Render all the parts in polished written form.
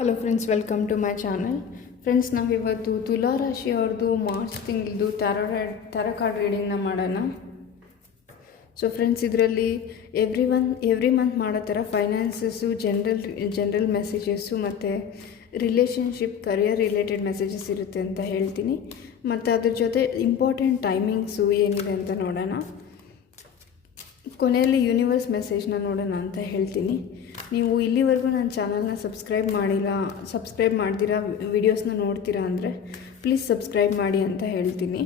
Hello friends, welcome to my channel. Friends, ನಾವಿವತ್ತು ತುಲಾ ರಾಶಿ ಅವ್ರದ್ದು ಮಾರ್ಚ್ ತಿಂಗಳದು ಟ್ಯಾರೋ ಕಾರ್ಡ್ ರೀಡಿಂಗ್ನ ಮಾಡೋಣ. ಸೊ ಫ್ರೆಂಡ್ಸ್, ಇದರಲ್ಲಿ ಎವ್ರಿ ಮಂತ್ ಮಾಡೋ ಥರ ಫೈನಾನ್ಸಸ್ಸು, ಜನರಲ್ ಮೆಸೇಜಸ್ಸು ಮತ್ತು ರಿಲೇಷನ್ಶಿಪ್, ಕರಿಯರ್ ರಿಲೇಟೆಡ್ ಮೆಸೇಜಸ್ ಇರುತ್ತೆ ಅಂತ ಹೇಳ್ತೀನಿ. ಮತ್ತು ಅದ್ರ ಜೊತೆ ಇಂಪಾರ್ಟೆಂಟ್ ಟೈಮಿಂಗ್ಸು ಏನಿದೆ ಅಂತ ನೋಡೋಣ. ಕೊನೆಯಲ್ಲಿ ಯೂನಿವರ್ಸ್ ಮೆಸೇಜ್ನ ನೋಡೋಣ ಅಂತ ಹೇಳ್ತೀನಿ. ನೀವು ಇಲ್ಲಿವರೆಗೂ ನನ್ನ ಚಾನಲ್ನ ಸಬ್ಸ್ಕ್ರೈಬ್ ಮಾಡ್ತೀರಾ, ವಿಡಿಯೋಸ್ನ ನೋಡ್ತೀರಾ ಅಂದರೆ ಪ್ಲೀಸ್ ಸಬ್ಸ್ಕ್ರೈಬ್ ಮಾಡಿ ಅಂತ ಹೇಳ್ತೀನಿ.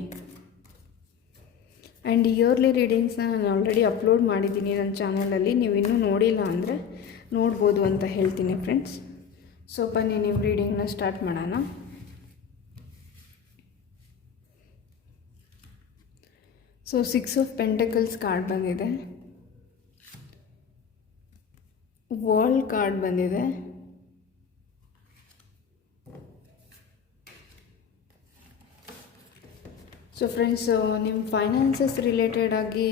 ಆ್ಯಂಡ್ ಇಯರ್ಲಿ ರೀಡಿಂಗ್ಸ್ನ ನಾನು ಆಲ್ರೆಡಿ ಅಪ್ಲೋಡ್ ಮಾಡಿದ್ದೀನಿ ನನ್ನ ಚಾನಲಲ್ಲಿ. ನೀವು ಇನ್ನೂ ನೋಡಿಲ್ಲ ಅಂದರೆ ನೋಡ್ಬೋದು ಅಂತ ಹೇಳ್ತೀನಿ ಫ್ರೆಂಡ್ಸ್. ಸೊ ಬನ್ನಿ ನೀವು ರೀಡಿಂಗ್ನ ಸ್ಟಾರ್ಟ್ ಮಾಡೋಣ. ಸೊ 6 ಆಫ್ ಪೆಂಟಕಲ್ಸ್ ಕಾರ್ಡ್ ಬಂದಿದೆ, ವರ್ಲ್ಡ್ ಕಾರ್ಡ್ ಬಂದಿದೆ, ಸೊ ಫ್ರೆಂಡ್ಸ್, ನಿಮ್ಮ ಫೈನಾನ್ಸಸ್ ರಿಲೇಟೆಡ್ ಆಗಿ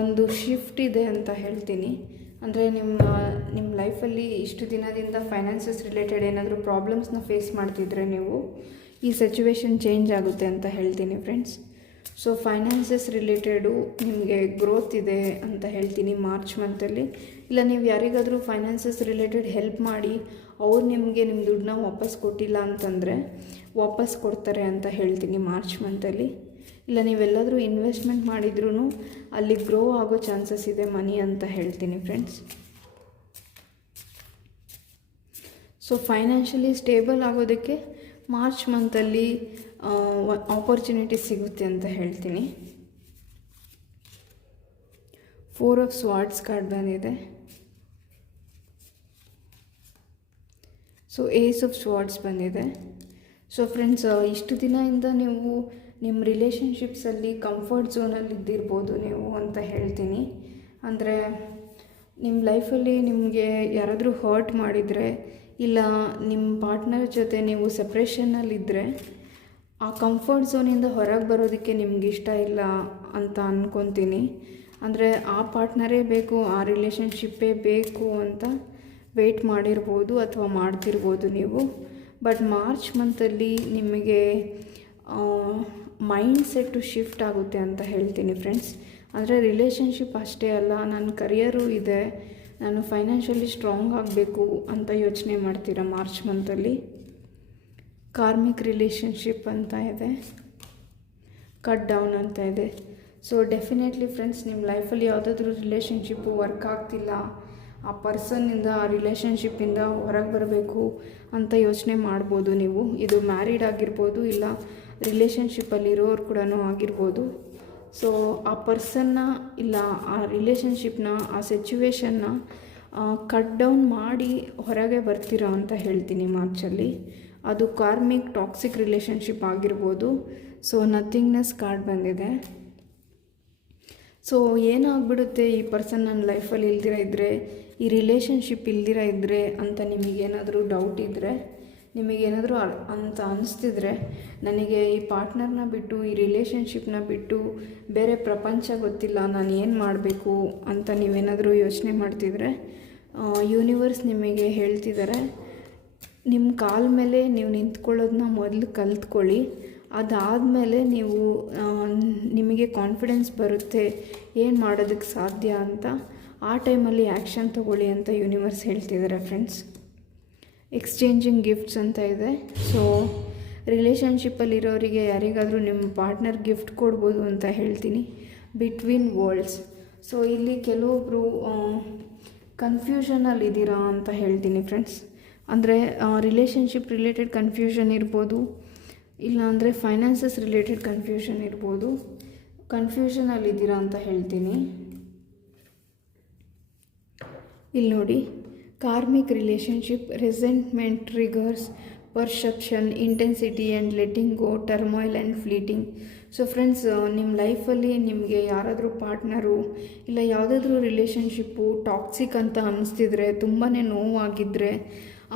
ಒಂದು ಶಿಫ್ಟ್ ಇದೆ ಅಂತ ಹೇಳ್ತೀನಿ. ಅಂದರೆ ನಿಮ್ಮ ಲೈಫಲ್ಲಿ ಇಷ್ಟು ದಿನದಿಂದ ಫೈನಾನ್ಸಸ್ ರಿಲೇಟೆಡ್ ಏನಾದರೂ ಪ್ರಾಬ್ಲಮ್ಸ್ನ ಫೇಸ್ ಮಾಡ್ತಿದ್ರೆ ನೀವು ಈ ಸಿಚುವೇಶನ್ ಚೇಂಜ್ ಆಗುತ್ತೆ ಅಂತ ಹೇಳ್ತೀನಿ ಫ್ರೆಂಡ್ಸ್. ಸೊ ಫೈನಾನ್ಸಸ್ ರಿಲೇಟೆಡು ನಿಮಗೆ ಗ್ರೋತ್ ಇದೆ ಅಂತ ಹೇಳ್ತೀನಿ ಮಾರ್ಚ್ ಮಂತಲ್ಲಿ. ಇಲ್ಲ ನೀವು ಯಾರಿಗಾದರೂ ಫೈನಾನ್ಸಸ್ ರಿಲೇಟೆಡ್ ಹೆಲ್ಪ್ ಮಾಡಿ ಅವ್ರು ನಿಮಗೆ ನಿಮ್ಮ ದುಡ್ಡನ್ನ ವಾಪಸ್ ಕೊಟ್ಟಿಲ್ಲ ಅಂತಂದರೆ ವಾಪಸ್ ಕೊಡ್ತಾರೆ ಅಂತ ಹೇಳ್ತೀನಿ ಮಾರ್ಚ್ ಮಂತಲ್ಲಿ. ಇಲ್ಲ ನೀವೆಲ್ಲಾದರೂ ಇನ್ವೆಸ್ಟ್ಮೆಂಟ್ ಮಾಡಿದ್ರೂ ಅಲ್ಲಿ ಗ್ರೋ ಆಗೋ ಚಾನ್ಸಸ್ ಇದೆ ಮನಿ ಅಂತ ಹೇಳ್ತೀನಿ ಫ್ರೆಂಡ್ಸ್. ಸೊ ಫೈನಾನ್ಷಿಯಲಿ ಸ್ಟೇಬಲ್ ಆಗೋದಕ್ಕೆ ಮಾರ್ಚ್ ಮಂತಲ್ಲಿ ಆಪರ್ಚುನಿಟಿ ಸಿಗುತ್ತೆ ಅಂತ ಹೇಳ್ತೀನಿ. 4 ಆಫ್ ಸ್ವಾರ್ಡ್ಸ್ ಕಾರ್ಡ್ ಬಂದಿದೆ. ಸೊ ಏಸ್ ಆಫ್ ಸ್ವಾರ್ಡ್ಸ್ ಬಂದಿದೆ. ಸೊ ಫ್ರೆಂಡ್ಸ್, ಇಷ್ಟು ದಿನದಿಂದ ನೀವು ನಿಮ್ಮ ರಿಲೇಷನ್ಶಿಪ್ಸಲ್ಲಿ ಕಂಫರ್ಟ್ ಝೋನಲ್ಲಿ ಇದ್ದಿರ್ಬೋದು ನೀವು ಅಂತ ಹೇಳ್ತೀನಿ. ಅಂದರೆ ನಿಮ್ಮ ಲೈಫಲ್ಲಿ ನಿಮಗೆ ಯಾರಾದರೂ ಹರ್ಟ್ ಮಾಡಿದರೆ, ಇಲ್ಲ ನಿಮ್ಮ ಪಾರ್ಟ್ನರ್ ಜೊತೆ ನೀವು ಸಪ್ರೇಷನ್ನಲ್ಲಿದ್ದರೆ ಆ ಕಂಫರ್ಟ್ ಝೋನಿಂದ ಹೊರಗೆ ಬರೋದಕ್ಕೆ ನಿಮ್ಗೆ ಇಷ್ಟ ಇಲ್ಲ ಅಂತ ಅಂದ್ಕೊತೀನಿ. ಅಂದರೆ ಆ ಪಾರ್ಟ್ನರೇ ಬೇಕು, ಆ ರಿಲೇಷನ್ಶಿಪ್ಪೇ ಬೇಕು ಅಂತ ವೆಯ್ಟ್ ಮಾಡಿರ್ಬೋದು ಅಥವಾ ಮಾಡ್ತಿರ್ಬೋದು ನೀವು. ಬಟ್ ಮಾರ್ಚ್ ಮಂತಲ್ಲಿ ನಿಮಗೆ ಮೈಂಡ್ ಸೆಟ್ಟು ಶಿಫ್ಟ್ ಆಗುತ್ತೆ ಅಂತ ಹೇಳ್ತೀನಿ ಫ್ರೆಂಡ್ಸ್. ಅಂದರೆ ರಿಲೇಷನ್ಶಿಪ್ ಅಷ್ಟೇ ಅಲ್ಲ, ನನ್ನ ಕರಿಯರು ಇದೆ, ನಾನು ಫೈನಾನ್ಷಿಯಲಿ ಸ್ಟ್ರಾಂಗ್ ಆಗಬೇಕು ಅಂತ ಯೋಚನೆ ಮಾಡ್ತೀರಾ ಮಾರ್ಚ್ ಮಂತಲ್ಲಿ. ಕಾರ್ಮಿಕ್ ರಿಲೇಷನ್ಶಿಪ್ ಅಂತ ಇದೆ, ಕಟ್ ಡೌನ್ ಅಂತ ಇದೆ. ಸೊ ಡೆಫಿನೆಟ್ಲಿ ಫ್ರೆಂಡ್ಸ್, ನಿಮ್ಮ ಲೈಫಲ್ಲಿ ಯಾವುದಾದ್ರೂ ರಿಲೇಷನ್ಶಿಪ್ಪು ವರ್ಕ್ ಆಗ್ತಿಲ್ಲ, ಆ ಪರ್ಸನ್ನಿಂದ, ಆ ರಿಲೇಷನ್ಶಿಪ್ಪಿಂದ ಹೊರಗೆ ಬರಬೇಕು ಅಂತ ಯೋಚನೆ ಮಾಡ್ಬೋದು ನೀವು. ಇದು ಮ್ಯಾರಿಡ್ ಆಗಿರ್ಬೋದು, ಇಲ್ಲ ರಿಲೇಷನ್ಶಿಪ್ಪಲ್ಲಿರೋರು ಕೂಡ ಆಗಿರ್ಬೋದು. ಸೊ ಆ ಪರ್ಸನ್ನ, ಇಲ್ಲ ಆ ರಿಲೇಷನ್ಶಿಪ್ನ, ಆ ಸಿಚುವೇಶನ್ನ ಕಟ್ ಡೌನ್ ಮಾಡಿ ಹೊರಗೆ ಬರ್ತೀರಾ ಅಂತ ಹೇಳ್ತೀನಿ ಮಾರ್ಚಲ್ಲಿ. ಅದು ಕಾರ್ಮಿಕ್ ಟಾಕ್ಸಿಕ್ ರಿಲೇಷನ್ಶಿಪ್ ಆಗಿರ್ಬೋದು. ಸೊ ನಥಿಂಗ್ನೆಸ್ ಕಾರ್ಡ್ ಬಂದಿದೆ. ಸೊ ಏನಾಗ್ಬಿಡುತ್ತೆ, ಈ ಪರ್ಸನ್ ನನ್ನ ಲೈಫಲ್ಲಿ ಇಲ್ದಿರ ಇದ್ದರೆ, ಈ ರಿಲೇಷನ್ಶಿಪ್ ಇಲ್ದಿರ ಇದ್ದರೆ ಅಂತ ನಿಮಗೇನಾದರೂ ಡೌಟ್ ಇದ್ದರೆ, ನಿಮಗೇನಾದರೂ ಅಂತ ಅನಿಸ್ತಿದ್ರೆ, ನನಗೆ ಈ ಪಾರ್ಟ್ನರ್ನ ಬಿಟ್ಟು, ಈ ರಿಲೇಷನ್ಶಿಪ್ನ ಬಿಟ್ಟು ಬೇರೆ ಪ್ರಪಂಚ ಗೊತ್ತಿಲ್ಲ, ನಾನು ಏನು ಮಾಡಬೇಕು ಅಂತ ನೀವೇನಾದರೂ ಯೋಚನೆ ಮಾಡ್ತಿದ್ರೆ, ಯೂನಿವರ್ಸ್ ನಿಮಗೆ ಹೇಳ್ತಿದ್ದಾರೆ, ನಿಮ್ಮ ಕಾಲ ಮೇಲೆ ನೀವು ನಿಂತ್ಕೊಳ್ಳೋದನ್ನ ಮೊದಲು ಕಲ್ತ್ಕೊಳ್ಳಿ. ಅದಾದಮೇಲೆ ನಿಮಗೆ ಕಾನ್ಫಿಡೆನ್ಸ್ ಬರುತ್ತೆ ಏನು ಮಾಡೋದಕ್ಕೆ ಸಾಧ್ಯ ಅಂತ. ಆ ಟೈಮಲ್ಲಿ ಆ್ಯಕ್ಷನ್ ತೊಗೊಳ್ಳಿ ಅಂತ ಯೂನಿವರ್ಸ್ ಹೇಳ್ತಿದ್ದಾರೆ ಫ್ರೆಂಡ್ಸ್. ಎಕ್ಸ್ಚೇಂಜಿಂಗ್ ಗಿಫ್ಟ್ಸ್ ಅಂತ ಇದೆ. ಸೊ ರಿಲೇಷನ್ಶಿಪ್ಪಲ್ಲಿರೋರಿಗೆ ಯಾರಿಗಾದರೂ ನಿಮ್ಮ ಪಾರ್ಟ್ನರ್ ಗಿಫ್ಟ್ ಕೊಡ್ಬೋದು ಅಂತ ಹೇಳ್ತೀನಿ. Between world's. ಸೊ ಇಲ್ಲಿ ಕೆಲವೊಬ್ಬರು ಕನ್ಫ್ಯೂಷನಲ್ಲಿದ್ದೀರಾ ಅಂತ ಹೇಳ್ತೀನಿ ಫ್ರೆಂಡ್ಸ್. ಅಂದರೆ ರಿಲೇಷನ್ಶಿಪ್ ರಿಲೇಟೆಡ್ ಕನ್ಫ್ಯೂಷನ್ ಇರ್ಬೋದು, ಇಲ್ಲ ಅಂದರೆ ಫೈನಾನ್ಸಸ್ ರಿಲೇಟೆಡ್ ಕನ್ಫ್ಯೂಷನ್ ಇರ್ಬೋದು. ಕನ್ಫ್ಯೂಷನಲ್ಲಿದ್ದೀರಾ ಅಂತ ಹೇಳ್ತೀನಿ. ಇಲ್ಲಿ ನೋಡಿ, karmic relationship, resentment, triggers, perception, intensity and letting go, turmoil and fleeting. So friends, ನಿಮ್ಮ ಲೈಫಲ್ಲಿ ನಿಮಗೆ ಯಾರಾದರೂ ಪಾರ್ಟ್ನರು, ಇಲ್ಲ ಯಾವುದಾದ್ರೂ ರಿಲೇಷನ್ಶಿಪ್ಪು ಟಾಕ್ಸಿಕ್ ಅಂತ ಅನ್ನಿಸ್ತಿದ್ರೆ, ತುಂಬಾ ನೋವಾಗಿದ್ದರೆ,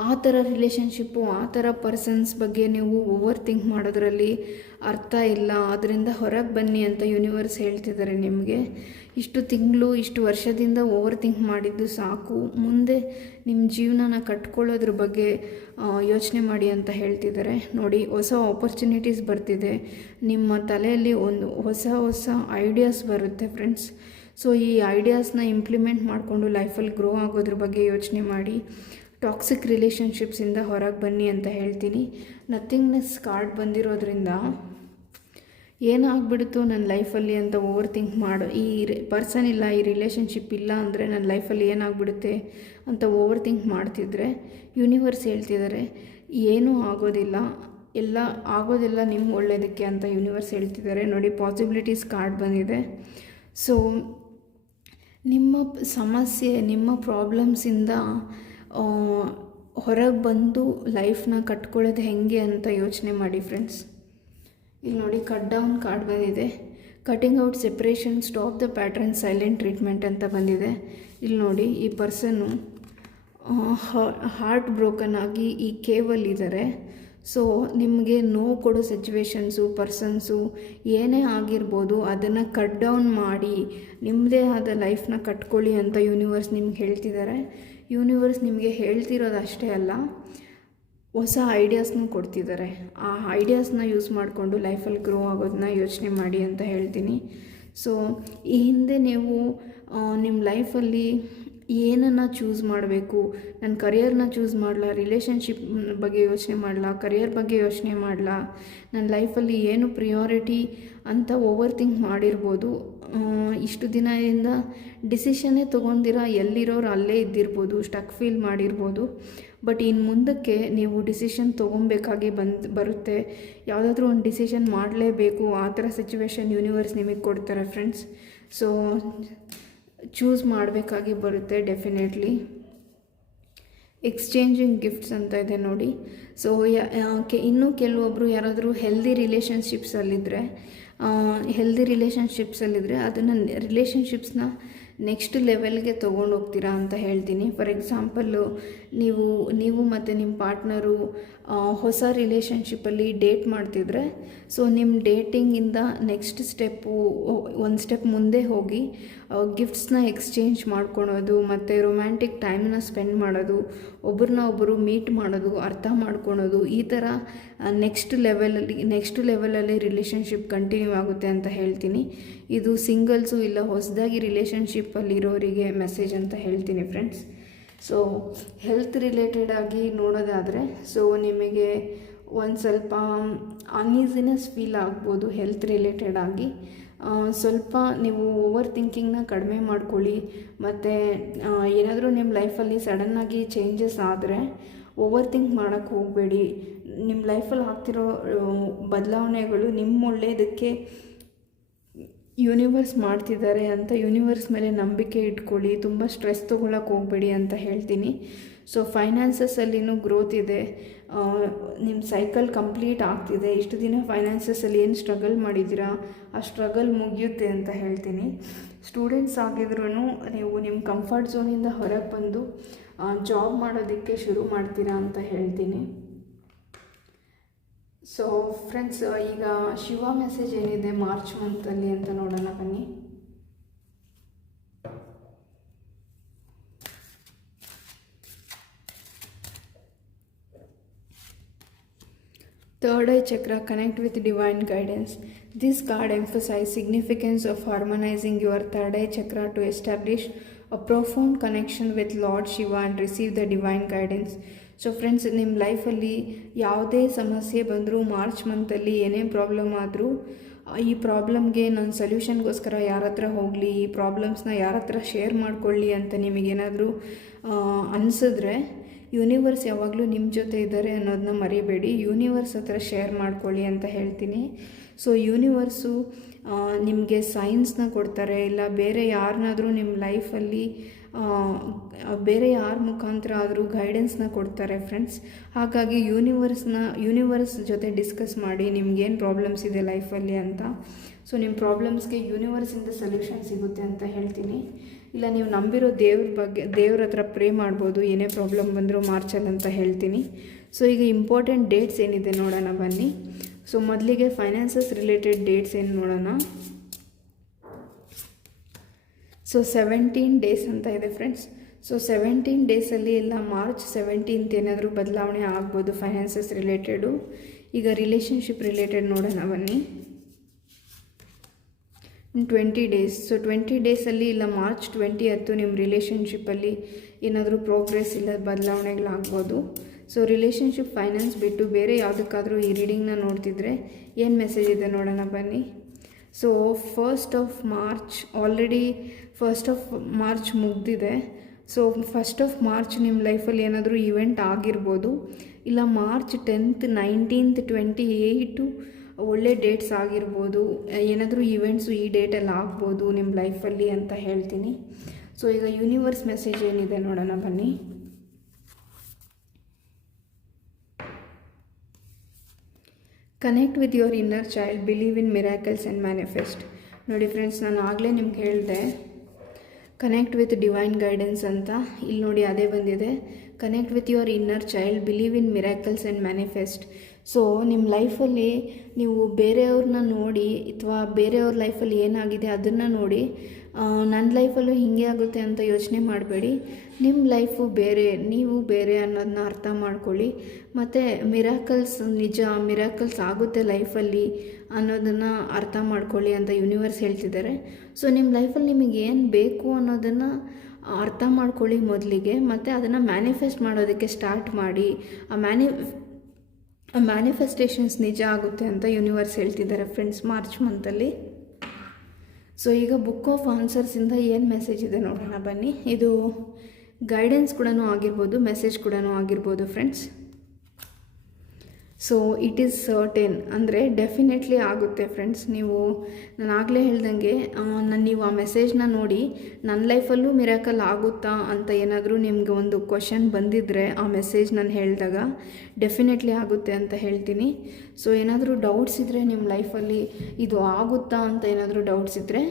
ಆ ಥರ ರಿಲೇಷನ್ಶಿಪ್ಪು, ಆ ಥರ ಪರ್ಸನ್ಸ್ ಬಗ್ಗೆ ನೀವು ಓವರ್ ಥಿಂಕ್ ಮಾಡೋದ್ರಲ್ಲಿ ಅರ್ಥ ಇಲ್ಲ. ಅದರಿಂದ ಹೊರಗೆ ಬನ್ನಿ ಅಂತ ಯೂನಿವರ್ಸ್ ಹೇಳ್ತಿದ್ದಾರೆ ನಿಮಗೆ. ಇಷ್ಟು ತಿಂಗಳು, ಇಷ್ಟು ವರ್ಷದಿಂದ ಓವರ್ ಥಿಂಕ್ ಮಾಡಿದ್ದು ಸಾಕು. ಮುಂದೆ ನಿಮ್ಮ ಜೀವನನ ಕಟ್ಕೊಳ್ಳೋದ್ರ ಬಗ್ಗೆ ಯೋಚನೆ ಮಾಡಿ ಅಂತ ಹೇಳ್ತಿದ್ದಾರೆ. ನೋಡಿ, ಹೊಸ ಆಪರ್ಚುನಿಟೀಸ್ ಬರ್ತಿದೆ. ನಿಮ್ಮ ತಲೆಯಲ್ಲಿ ಒಂದು ಹೊಸ ಐಡಿಯಾಸ್ ಬರುತ್ತೆ ಫ್ರೆಂಡ್ಸ್. ಸೊ ಈ ಐಡಿಯಾಸ್ನ ಇಂಪ್ಲಿಮೆಂಟ್ ಮಾಡಿಕೊಂಡು ಲೈಫಲ್ಲಿ ಗ್ರೋ ಆಗೋದ್ರ ಬಗ್ಗೆ ಯೋಚನೆ ಮಾಡಿ. ಟಾಕ್ಸಿಕ್ ರಿಲೇಷನ್ಶಿಪ್ಸಿಂದ ಹೊರಗೆ ಬನ್ನಿ ಅಂತ ಹೇಳ್ತೀನಿ. ನಥಿಂಗ್ನೆಸ್ ಕಾರ್ಡ್ ಬಂದಿರೋದ್ರಿಂದ ಏನಾಗ್ಬಿಡ್ತು ನನ್ನ ಲೈಫಲ್ಲಿ ಅಂತ ಓವರ್ ಥಿಂಕ್ ಮಾಡೋ, ಈ ಪರ್ಸನ್ ಇಲ್ಲ, ಈ ರಿಲೇಷನ್ಶಿಪ್ ಇಲ್ಲ ಅಂದರೆ ನನ್ನ ಲೈಫಲ್ಲಿ ಏನಾಗ್ಬಿಡುತ್ತೆ ಅಂತ ಓವರ್ ಥಿಂಕ್ ಮಾಡ್ತಿದ್ರೆ ಯೂನಿವರ್ಸ್ ಹೇಳ್ತಿದ್ದಾರೆ ಏನೂ ಆಗೋದಿಲ್ಲ, ಎಲ್ಲ ಆಗೋದಿಲ್ಲ ನಿಮ್ಮ ಒಳ್ಳೆಯದಕ್ಕೆ ಅಂತ ಯೂನಿವರ್ಸ್ ಹೇಳ್ತಿದ್ದಾರೆ. ನೋಡಿ, ಪಾಸಿಬಿಲಿಟೀಸ್ ಕಾರ್ಡ್ ಬಂದಿದೆ. ಸೊ ನಿಮ್ಮ ಸಮಸ್ಯೆ, ನಿಮ್ಮ ಪ್ರಾಬ್ಲಮ್ಸಿಂದ ಹೊರಗೆ ಬಂದು ಲೈಫ್ನ ಕಟ್ಕೊಳ್ಳೋದು ಹೆಂಗೆ ಅಂತ ಯೋಚನೆ ಮಾಡಿ ಫ್ರೆಂಡ್ಸ್. ಇಲ್ಲಿ ನೋಡಿ, ಕಟ್ ಡೌನ್ ಕಾರ್ಡ್ ಬಂದಿದೆ. Cutting out separation, stop the pattern, silent treatment ಅಂತ ಬಂದಿದೆ. ಇಲ್ಲಿ ನೋಡಿ, ಈ ಪರ್ಸನ್ನು ಹಾರ್ಟ್ ಬ್ರೋಕನ್ ಆಗಿ ಈ ಕೇವಲ್ಲಿದ್ದಾರೆ. ಸೊ ನಿಮಗೆ ನೋವು ಕೊಡೋ ಸಿಚುವೇಶನ್ಸು, ಪರ್ಸನ್ಸು ಏನೇ ಆಗಿರ್ಬೋದು ಅದನ್ನು ಕಟ್ ಡೌನ್ ಮಾಡಿ ನಿಮ್ಮದೇ ಆದ ಲೈಫ್ನ ಕಟ್ಕೊಳ್ಳಿ ಅಂತ ಯೂನಿವರ್ಸ್ ನಿಮ್ಗೆ ಹೇಳ್ತಿದ್ದಾರೆ. ಯೂನಿವರ್ಸ್ ನಿಮಗೆ ಹೇಳ್ತಿರೋದು ಅಷ್ಟೇ ಅಲ್ಲ, ಹೊಸ ಐಡಿಯಾಸ್ನೂ ಕೊಡ್ತಿದ್ದಾರೆ. ಆ ಐಡಿಯಾಸ್ನ ಯೂಸ್ ಮಾಡಿಕೊಂಡು ಲೈಫಲ್ಲಿ ಗ್ರೋ ಆಗೋದನ್ನ ಯೋಚನೆ ಮಾಡಿ ಅಂತ ಹೇಳ್ತೀನಿ. ಸೊ ಈ ಹಿಂದೆ ನೀವು ನಿಮ್ಮ ಲೈಫಲ್ಲಿ ಏನನ್ನು ಚೂಸ್ ಮಾಡಬೇಕು, ನನ್ನ ಕರಿಯರ್ನ ಚೂಸ್ ಮಾಡಲಾ, ರಿಲೇಷನ್ಶಿಪ್ ಬಗ್ಗೆ ಯೋಚನೆ ಮಾಡಲಾ, ಕರಿಯರ್ ಬಗ್ಗೆ ಯೋಚನೆ ಮಾಡಲಾ, ನನ್ನ ಲೈಫಲ್ಲಿ ಏನು ಪ್ರಿಯಾರಿಟಿ ಅಂತ ಓವರ್ ಥಿಂಕ್ ಮಾಡಿರ್ಬೋದು. ಇಷ್ಟು ದಿನದಿಂದ ಡಿಸಿಷನ್ನೇ ತೊಗೊಂಡಿರ ಎಲ್ಲಿರೋರು ಅಲ್ಲೇ ಇದ್ದಿರ್ಬೋದು, ಸ್ಟಕ್ ಫೀಲ್ ಮಾಡಿರ್ಬೋದು. ಬಟ್ ಇನ್ನು ಮುಂದಕ್ಕೆ ನೀವು ಡಿಸಿಷನ್ ತೊಗೊಬೇಕಾಗಿ ಬರುತ್ತೆ. ಯಾವುದಾದ್ರೂ ಒಂದು ಡಿಸಿಷನ್ ಮಾಡಲೇಬೇಕು, ಆ ಥರ ಸಿಚುವೇಶನ್ ಯೂನಿವರ್ಸ್ ನಿಮಗೆ ಕೊಡ್ತಾರೆ ಫ್ರೆಂಡ್ಸ್. ಸೊ ಚೂಸ್ ಮಾಡಬೇಕಾಗಿ ಬರುತ್ತೆ ಡೆಫಿನೆಟ್ಲಿ. ಎಕ್ಸ್ಚೇಂಜಿಂಗ್ ಗಿಫ್ಟ್ಸ್ ಅಂತ ಇದೆ ನೋಡಿ. ಸೊ ಇನ್ನೂ ಕೆಲವೊಬ್ಬರು ಯಾರಾದರೂ ಹೆಲ್ದಿ ರಿಲೇಷನ್ಶಿಪ್ಸಲ್ಲಿದ್ದರೆ ಅದನ್ನು ರಿಲೇಷನ್ಶಿಪ್ಸ್ನ ನೆಕ್ಸ್ಟ್ ಲೆವೆಲ್ಗೆ ತೊಗೊಂಡು ಹೋಗ್ತೀರಾ ಅಂತ ಹೇಳ್ತೀನಿ. ಫಾರ್ ಎಕ್ಸಾಂಪಲ್ಲು, ನೀವು ಮತ್ತು ನಿಮ್ಮ ಪಾರ್ಟ್ನರು ಹೊಸ ರಿಲೇಷನ್ಶಿಪ್ಪಲ್ಲಿ ಡೇಟ್ ಮಾಡ್ತಿದ್ರೆ, ಸೊ ನಿಮ್ಮ ಡೇಟಿಂಗಿಂದ ನೆಕ್ಸ್ಟ್ ಸ್ಟೆಪ್ಪು ಒಂದು ಸ್ಟೆಪ್ ಮುಂದೆ ಹೋಗಿ ಗಿಫ್ಟ್ಸ್ನ ಎಕ್ಸ್ಚೇಂಜ್ ಮಾಡ್ಕೊಳೋದು ಮತ್ತು ರೊಮ್ಯಾಂಟಿಕ್ ಟೈಮ್ನ ಸ್ಪೆಂಡ್ ಮಾಡೋದು, ಒಬ್ಬರನ್ನ ಒಬ್ಬರು ಮೀಟ್ ಮಾಡೋದು, ಅರ್ಥ ಮಾಡ್ಕೊಳೋದು, ಈ ಥರ ನೆಕ್ಸ್ಟ್ ಲೆವೆಲಲ್ಲಿ ರಿಲೇಷನ್ಶಿಪ್ ಕಂಟಿನ್ಯೂ ಆಗುತ್ತೆ ಅಂತ ಹೇಳ್ತೀನಿ. ಇದು ಸಿಂಗಲ್ಸು ಇಲ್ಲ ಹೊಸದಾಗಿ ರಿಲೇಷನ್ಶಿಪ್ಪಲ್ಲಿರೋರಿಗೆ ಮೆಸೇಜ್ ಅಂತ ಹೇಳ್ತೀನಿ ಫ್ರೆಂಡ್ಸ್. ಸೊ ಹೆಲ್ತ್ ರಿಲೇಟೆಡ್ ಆಗಿ ನೋಡೋದಾದರೆ, ಸೊ ನಿಮಗೆ ಒಂದು ಸ್ವಲ್ಪ ಅನ್ಈಸಿನೆಸ್ ಫೀಲ್ ಆಗ್ಬೋದು ಹೆಲ್ತ್ ರಿಲೇಟೆಡ್ ಆಗಿ. ಸ್ವಲ್ಪ ನೀವು ಓವರ್ ಥಿಂಕಿಂಗ್ನ ಕಡಿಮೆ ಮಾಡ್ಕೊಳ್ಳಿ. ಮತ್ತು ಏನಾದರೂ ನಿಮ್ಮ ಲೈಫಲ್ಲಿ ಸಡನ್ನಾಗಿ ಚೇಂಜಸ್ ಆದರೆ ಓವರ್ ಥಿಂಕ್ ಮಾಡೋಕ್ಕೆ ಹೋಗಬೇಡಿ. ನಿಮ್ಮ ಲೈಫಲ್ಲಿ ಆಗ್ತಿರೋ ಬದಲಾವಣೆಗಳು ನಿಮ್ಮ ಒಳ್ಳೆಯದಕ್ಕೆ ಯೂನಿವರ್ಸ್ ಮಾಡ್ತಿದ್ದಾರೆ ಅಂತ ಯೂನಿವರ್ಸ್ ಮೇಲೆ ನಂಬಿಕೆ ಇಟ್ಕೊಳ್ಳಿ. ತುಂಬ ಸ್ಟ್ರೆಸ್ ತೊಗೊಳಕ್ಕೆ ಹೋಗಬೇಡಿ ಅಂತ ಹೇಳ್ತೀನಿ. ಸೊ ಫೈನಾನ್ಸಸ್ಸಲ್ಲಿನೂ ಗ್ರೋತ್ ಇದೆ. ನಿಮ್ಮ ಸೈಕಲ್ ಕಂಪ್ಲೀಟ್ ಆಗ್ತಿದೆ. ಇಷ್ಟು ದಿನ ಫೈನಾನ್ಸಸ್ಸಲ್ಲಿ ಏನು ಸ್ಟ್ರಗಲ್ ಮಾಡಿದ್ದೀರಾ ಆ ಸ್ಟ್ರಗಲ್ ಮುಗಿಯುತ್ತೆ ಅಂತ ಹೇಳ್ತೀನಿ. ಸ್ಟೂಡೆಂಟ್ಸ್ ಆಗಿದ್ರೂ ನೀವು ನಿಮ್ಮ ಕಂಫರ್ಟ್ ಝೋನಿಂದ ಹೊರಗೆ ಬಂದು ಜಾಬ್ ಮಾಡೋದಕ್ಕೆ ಶುರು ಮಾಡ್ತೀರಾ ಅಂತ ಹೇಳ್ತೀನಿ. ಸೊ ಫ್ರೆಂಡ್ಸ್, ಈಗ ಶಿವ ಮೆಸೇಜ್ ಏನಿದೆ ಮಾರ್ಚ್ ಮಂತಲ್ಲಿ ಅಂತ ನೋಡೋಣ ಬನ್ನಿ. Third eye chakra, connect with divine guidance. This card emphasizes significance of harmonizing your third eye chakra to establish a profound connection with Lord Shiva and receive the divine guidance. So friends, ನಿಮ್ಮ ಲೈಫಲ್ಲಿ ಯಾವುದೇ ಸಮಸ್ಯೆ ಬಂದರೂ, March ಮಂತಲ್ಲಿ ಏನೇ problem ಆದರೂ, ಈ ಪ್ರಾಬ್ಲಮ್ಗೆ ನನ್ನ ಸೊಲ್ಯೂಷನ್ಗೋಸ್ಕರ ಯಾರ ಹತ್ರ ಹೋಗಲಿ, ಈ ಪ್ರಾಬ್ಲಮ್ಸ್ನ ಯಾರ ಹತ್ರ ಶೇರ್ ಮಾಡ್ಕೊಳ್ಳಿ ಅಂತ ನಿಮಗೇನಾದರೂ ಅನಿಸಿದ್ರೆ, ಯೂನಿವರ್ಸ್ ಯಾವಾಗಲೂ ನಿಮ್ಮ ಜೊತೆ ಇದ್ದಾರೆ ಅನ್ನೋದನ್ನ ಮರಿಬೇಡಿ. ಯೂನಿವರ್ಸ್ ಹತ್ರ ಶೇರ್ ಮಾಡ್ಕೊಳ್ಳಿ ಅಂತ ಹೇಳ್ತೀನಿ. ಸೊ ಯೂನಿವರ್ಸು ನಿಮಗೆ ಸೈನ್ಸ್ನ ಕೊಡ್ತಾರೆ, ಇಲ್ಲ ಬೇರೆ ಯಾರನ್ನಾದರೂ ನಿಮ್ಮ ಲೈಫಲ್ಲಿ ಬೇರೆ ಯಾರ ಮುಖಾಂತರ ಆದರೂ ಗೈಡೆನ್ಸ್ನ ಕೊಡ್ತಾರೆ ಫ್ರೆಂಡ್ಸ್. ಹಾಗಾಗಿ ಯೂನಿವರ್ಸ್ ಜೊತೆ ಡಿಸ್ಕಸ್ ಮಾಡಿ ನಿಮ್ಗೇನು ಪ್ರಾಬ್ಲಮ್ಸ್ ಇದೆ ಲೈಫಲ್ಲಿ ಅಂತ. ಸೊ ನಿಮ್ಮ ಪ್ರಾಬ್ಲಮ್ಸ್ಗೆ ಯೂನಿವರ್ಸಿಂದ ಸೊಲ್ಯೂಷನ್ ಸಿಗುತ್ತೆ ಅಂತ ಹೇಳ್ತೀನಿ. ಇಲ್ಲ ನೀವು ನಂಬಿರೋ ದೇವ್ರ ಹತ್ರ ಪ್ರೇ ಮಾಡ್ಬೋದು, ಏನೇ ಪ್ರಾಬ್ಲಮ್ ಬಂದರೂ ಮಾರ್ಚಲ್ಲಿ ಅಂತ ಹೇಳ್ತೀನಿ. ಸೊ ಈಗ ಇಂಪಾರ್ಟೆಂಟ್ ಡೇಟ್ಸ್ ಏನಿದೆ ನೋಡೋಣ ಬನ್ನಿ. ಸೊ ಮೊದಲಿಗೆ ಫೈನಾನ್ಸಸ್ ರಿಲೇಟೆಡ್ ಡೇಟ್ಸ್ ಏನು ನೋಡೋಣ. ಸೊ 17 ಡೇಸ್ ಅಂತ ಇದೆ ಫ್ರೆಂಡ್ಸ್. ಸೊ 17 ಡೇಸಲ್ಲಿ ಇಲ್ಲ ಮಾರ್ಚ್ 17th ಏನಾದರೂ ಬದಲಾವಣೆ ಆಗ್ಬೋದು ಫೈನಾನ್ಸಸ್ ರಿಲೇಟೆಡು. ಈಗ ರಿಲೇಷನ್ಶಿಪ್ ರಿಲೇಟೆಡ್ ನೋಡೋಣ ಬನ್ನಿ. 20 ಡೇಸ್. ಸೊ 20 ಡೇಸಲ್ಲಿ ಇಲ್ಲ ಮಾರ್ಚ್ 20 ನಿಮ್ಮ ರಿಲೇಷನ್ಶಿಪ್ಪಲ್ಲಿ ಏನಾದರೂ ಪ್ರೋಗ್ರೆಸ್ ಇಲ್ಲ ಬದಲಾವಣೆಗಳಾಗ್ಬೋದು. ಸೊ ರಿಲೇಷನ್ಶಿಪ್ ಫೈನಾನ್ಸ್ ಬಿಟ್ಟು ಬೇರೆ ಯಾವುದಕ್ಕಾದರೂ ಈ ರೀಡಿಂಗ್ನ ನೋಡ್ತಿದ್ರೆ ಏನು ಮೆಸೇಜ್ ಇದೆ ನೋಡೋಣ ಬನ್ನಿ. So 1st of March already 1st of March ಮುಗ್ದಿದೆ. ಸೊ 1st of March ನಿಮ್ಮ ಲೈಫಲ್ಲಿ ಏನಾದರೂ ಇವೆಂಟ್ ಆಗಿರ್ಬೋದು, ಇಲ್ಲ ಮಾರ್ಚ್ 10th 19th 28 ಒಳ್ಳೆ ಡೇಟ್ಸ್ ಆಗಿರ್ಬೋದು, ಏನಾದರೂ ಇವೆಂಟ್ಸು ಈ ಡೇಟಲ್ಲಿ ಆಗ್ಬೋದು ನಿಮ್ಮ ಲೈಫಲ್ಲಿ ಅಂತ ಹೇಳ್ತೀನಿ. ಸೊ ಈಗ ಯೂನಿವರ್ಸ್ ಮೆಸೇಜ್ ಏನಿದೆ ನೋಡೋಣ ಬನ್ನಿ. Connect with your inner child, believe in miracles and manifest. ನೋಡಿ ಫ್ರೆಂಡ್ಸ್, ನಾನು ಆಗಲೇ ನಿಮ್ಗೆ ಹೇಳಿದೆ ಕನೆಕ್ಟ್ ವಿತ್ ಡಿವೈನ್ ಗೈಡೆನ್ಸ್ ಅಂತ. ಇಲ್ಲಿ ನೋಡಿ ಅದೇ ಬಂದಿದೆ. Connect with your inner child, believe in miracles and manifest. So ನಿಮ್ಮ ಲೈಫಲ್ಲಿ ನೀವು ಬೇರೆಯವ್ರನ್ನ ನೋಡಿ ಅಥವಾ ಬೇರೆಯವ್ರ ಲೈಫಲ್ಲಿ ಏನಾಗಿದೆ ಅದನ್ನು ನೋಡಿ ನನ್ನ ಲೈಫಲ್ಲೂ ಹೀಗೆ ಆಗುತ್ತೆ ಅಂತ ಯೋಚನೆ ಮಾಡಬೇಡಿ. ನಿಮ್ಮ ಲೈಫು ಬೇರೆ, ನೀವು ಬೇರೆ ಅನ್ನೋದನ್ನ ಅರ್ಥ ಮಾಡ್ಕೊಳ್ಳಿ. ಮತ್ತು ಮಿರಾಕಲ್ಸ್ ನಿಜ, ಮಿರಾಕಲ್ಸ್ ಆಗುತ್ತೆ ಲೈಫಲ್ಲಿ ಅನ್ನೋದನ್ನು ಅರ್ಥ ಮಾಡ್ಕೊಳ್ಳಿ ಅಂತ ಯೂನಿವರ್ಸ್ ಹೇಳ್ತಿದ್ದಾರೆ. ಸೊ ನಿಮ್ಮ ಲೈಫಲ್ಲಿ ನಿಮಗೆ ಏನು ಬೇಕು ಅನ್ನೋದನ್ನು ಅರ್ಥ ಮಾಡ್ಕೊಳ್ಳಿ ಮೊದಲಿಗೆ, ಮತ್ತು ಅದನ್ನು ಮ್ಯಾನಿಫೆಸ್ಟ್ ಮಾಡೋದಕ್ಕೆ ಸ್ಟಾರ್ಟ್ ಮಾಡಿ. ಆ ಮ್ಯಾನಿಫೆಸ್ಟೇಷನ್ಸ್ ನಿಜ ಆಗುತ್ತೆ ಅಂತ ಯೂನಿವರ್ಸ್ ಹೇಳ್ತಿದ್ದಾರೆ ಫ್ರೆಂಡ್ಸ್ ಮಾರ್ಚ್ ಮಂತಲ್ಲಿ. ಸೊ ಈಗ ಬುಕ್ ಆಫ್ ಆನ್ಸರ್ಸಿಂದ ಏನು ಮೆಸೇಜ್ ಇದೆ ನೋಡೋಣ ಬನ್ನಿ. ಇದು ಗೈಡೆನ್ಸ್ ಕೂಡ ಆಗಿರ್ಬೋದು, ಮೆಸೇಜ್ ಕೂಡ ಆಗಿರ್ಬೋದು friends. So it is certain ಅಂದರೆ ಡೆಫಿನೆಟ್ಲಿ ಆಗುತ್ತೆ ಫ್ರೆಂಡ್ಸ್. ನಾನು ಆಗಲೇ ಹೇಳ್ದಂಗೆ ನೀವು ಆ ಮೆಸೇಜ್ನ ನೋಡಿ ನನ್ನ ಲೈಫಲ್ಲೂ ಮಿರಾಕಲ್ ಆಗುತ್ತಾ ಅಂತ ಏನಾದರೂ ನಿಮಗೆ ಒಂದು ಕ್ವಶನ್ ಬಂದಿದ್ದರೆ ಆ ಮೆಸೇಜ್ ನಾನು ಹೇಳಿದಾಗ ಡೆಫಿನೆಟ್ಲಿ ಆಗುತ್ತೆ ಅಂತ ಹೇಳ್ತೀನಿ. ಸೊ ಏನಾದರೂ ಡೌಟ್ಸ್ ಇದ್ದರೆ ನಿಮ್ಮ ಲೈಫಲ್ಲಿ ಇದು ಆಗುತ್ತಾ ಅಂತ ಏನಾದರೂ ಡೌಟ್ಸ್ ಇದ್ದರೆ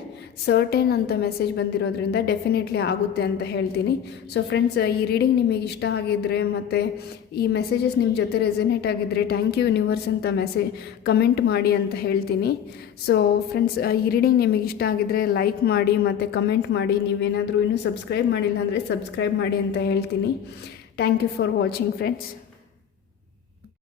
ಸರ್ಟೇನ್ ಅಂತ ಮೆಸೇಜ್ ಬಂದಿರೋದ್ರಿಂದ ಡೆಫಿನೆಟ್ಲಿ ಆಗುತ್ತೆ ಅಂತ ಹೇಳ್ತೀನಿ. ಸೊ ಫ್ರೆಂಡ್ಸ್, ಈ ರೀಡಿಂಗ್ ನಿಮಗೆ ಇಷ್ಟ ಆಗಿದ್ದರೆ ಮತ್ತು ಈ ಮೆಸೇಜಸ್ ನಿಮ್ಮ ಜೊತೆ ರೆಸನೇಟ್ ಆಗಿದ್ದರೆ ಥ್ಯಾಂಕ್ ಯು ಯೂನಿವರ್ಸ್ ಅಂತ ಕಮೆಂಟ್ ಮಾಡಿ ಅಂತ ಹೇಳ್ತೀನಿ. ಸೊ ಫ್ರೆಂಡ್ಸ್, ಈ ರೀಡಿಂಗ್ ನಿಮಗೆ ಇಷ್ಟ ಆಗಿದ್ದರೆ ಲೈಕ್ ಮಾಡಿ ಮತ್ತು ಕಮೆಂಟ್ ಮಾಡಿ. ನೀವೇನಾದರೂ ಇನ್ನೂ ಸಬ್ಸ್ಕ್ರೈಬ್ ಮಾಡಿಲ್ಲ ಅಂದರೆ ಸಬ್ಸ್ಕ್ರೈಬ್ ಮಾಡಿ ಅಂತ ಹೇಳ್ತೀನಿ. Thank you for watching friends.